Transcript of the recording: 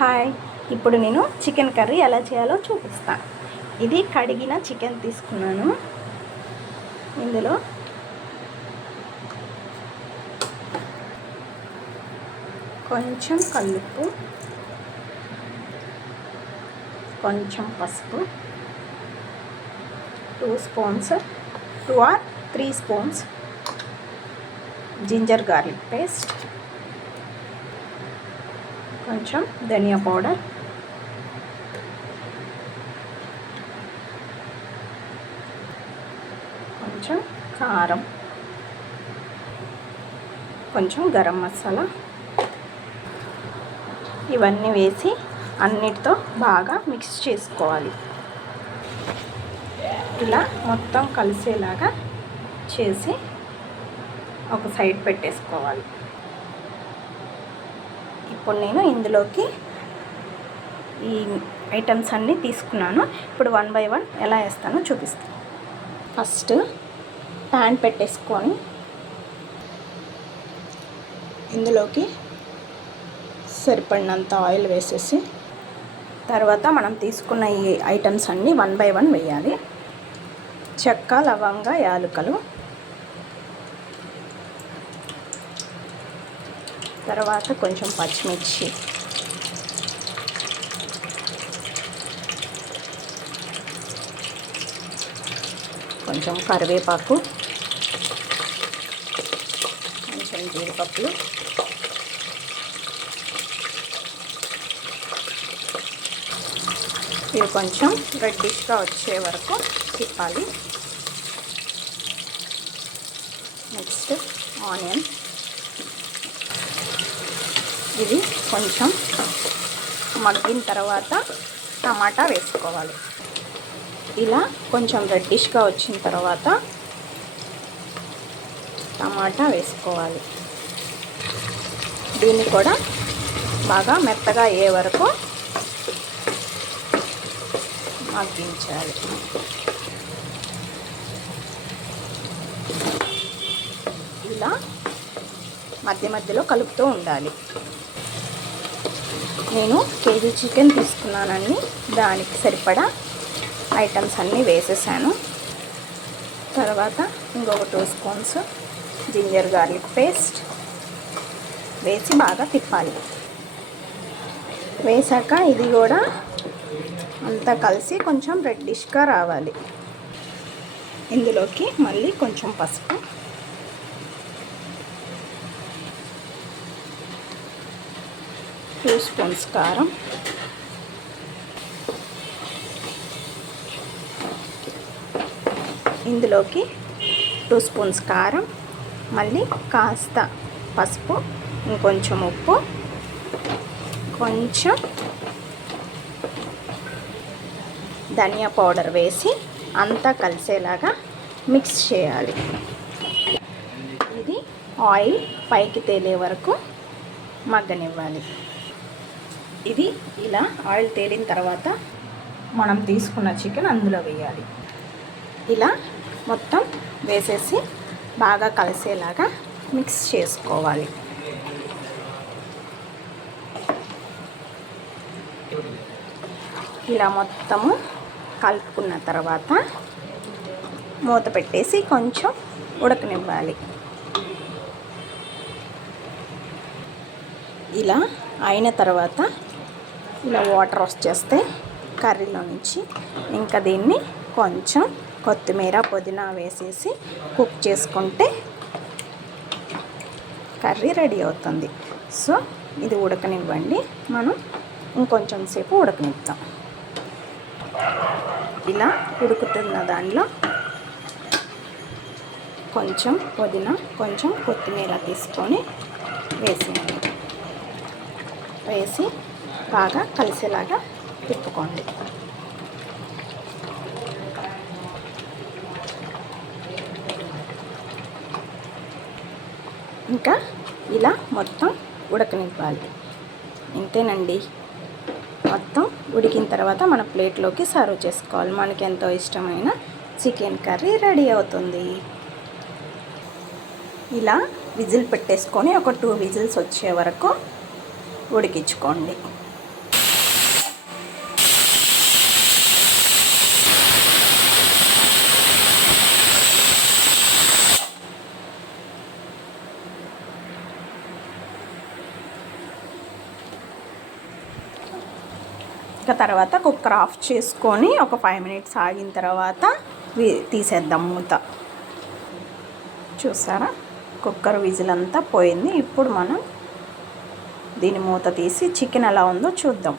Hi, ఇప్పుడు నేను chicken curry ఎలా చేయాలో చూపిస్తాను. ఇది కడిగిన చికెన్ తీసుకున్నాను. ఇందులో కొంచెం కల్లుప్పు, కొంచెం పసుపు, 2 spoons 2 or 3 spoons ginger garlic paste, కొంచెం ధనియా పౌడర్, కొంచెం కారం, కొంచెం గరం మసాలా, ఇవన్నీ వేసి అన్నిటితో బాగా మిక్స్ చేసుకోవాలి. ఇలా మొత్తం కలిసేలాగా చేసి ఒక సైడ్ పెట్టేసుకోవాలి. ఇప్పుడు నేను ఇందులోకి ఈ ఐటమ్స్ అన్నీ తీసుకున్నాను. ఇప్పుడు 1 by 1 ఎలా వేస్తానో చూపిస్తాను. ఫస్ట్ ప్యాన్ పెట్టేసుకొని ఇందులోకి సరిపడినంత ఆయిల్ వేసేసి తర్వాత మనం తీసుకున్న ఈ ఐటమ్స్ అన్నీ 1 by 1 వేయాలి. చెక్క, లవంగ, యాలకులు, తర్వాత కొంచెం పచ్చిమిర్చి, కొంచెం కరివేపాకు, కొంచెం జీడిపప్పులు, ఇవి కొంచెం రెడ్డిష్గా వచ్చే వరకు తిప్పాలి. నెక్స్ట్ ఆనియన్, ఇది కొంచెం మగ్గిన తర్వాత టమాటా వేసుకోవాలి. ఇలా కొంచెం రెడ్డిష్గా వచ్చిన తర్వాత టమాటా వేసుకోవాలి. దీన్ని కూడా బాగా మెత్తగా అయ్యే వరకు మగ్గించాలి. ఇలా మధ్య మధ్యలో కలుపుతూ ఉండాలి. నేను కేజీ చికెన్ తీసుకున్నానండి. దానికి సరిపడా ఐటమ్స్ అన్నీ వేసేసాను. తర్వాత ఇంకొక 2 స్పూన్స్ జింజర్ గార్లిక్ పేస్ట్ వేసి బాగా తిప్పాలి. వేసాక ఇది కూడా అంతా కలిసి కొంచెం రెడ్డిష్గా రావాలి. ఇందులోకి మళ్ళీ కొంచెం పసుపు, టూ స్పూన్స్ కారం, ఇందులోకి 2 స్పూన్స్ కారం, మళ్ళీ కాస్త పసుపు, ఇంకొంచెం ఉప్పు, కొంచెం ధనియా పౌడర్ వేసి అంతా కలిసేలాగా మిక్స్ చేయాలి. ఇది ఆయిల్ పైకి తేలే వరకు మగ్గనివ్వాలి. ఇది ఇలా ఆయిల్ తేలిన తర్వాత మనం తీసుకున్న చికెన్ అందులో వేయాలి. ఇలా మొత్తం వేసేసి బాగా కలిసేలాగా మిక్స్ చేసుకోవాలి. ఇలా మొత్తము కలుపుకున్న తర్వాత మూత పెట్టేసి కొంచెం ఉడకనివ్వాలి. ఇలా అయిన తర్వాత ఇలా వాటర్ వచ్చేస్తే కర్రీలో నుంచి ఇంకా దీన్ని కొంచెం కొత్తిమీర, పుదీనా వేసేసి కుక్ చేసుకుంటే కర్రీ రెడీ అవుతుంది. సో ఇది ఉడకనివ్వండి. మనం ఇంకొంచెం సేపు ఉడకనిద్దాం. ఇలా ఉడుకుతున్న దానిలో కొంచెం పుదీనా, కొంచెం కొత్తిమీర తీసుకొని వేసి బాగా కలిసేలాగా తిప్పుకోండి. ఇంకా ఇలా మొత్తం ఉడకనివ్వాలి. ఇంతేనండి. మొత్తం ఉడికిన తర్వాత మన ప్లేట్లోకి సర్వ్ చేసుకోవాలి. మనకి ఎంతో ఇష్టమైన చికెన్ కర్రీ రెడీ అవుతుంది. ఇలా విజిల్ పెట్టేసుకొని ఒక 2 విజిల్స్ వచ్చే వరకు ఉడికించుకోండి. ఇక తర్వాత కుక్కర్ ఆఫ్ చేసుకొని ఒక 5 మినిట్స్ ఆగిన తర్వాత తీసేద్దాం మూత. చూసారా, కుక్కర్ విజిల్ అంతా పోయింది. ఇప్పుడు మనం దీని మూత తీసి చికెన్ ఎలా ఉందో చూద్దాం.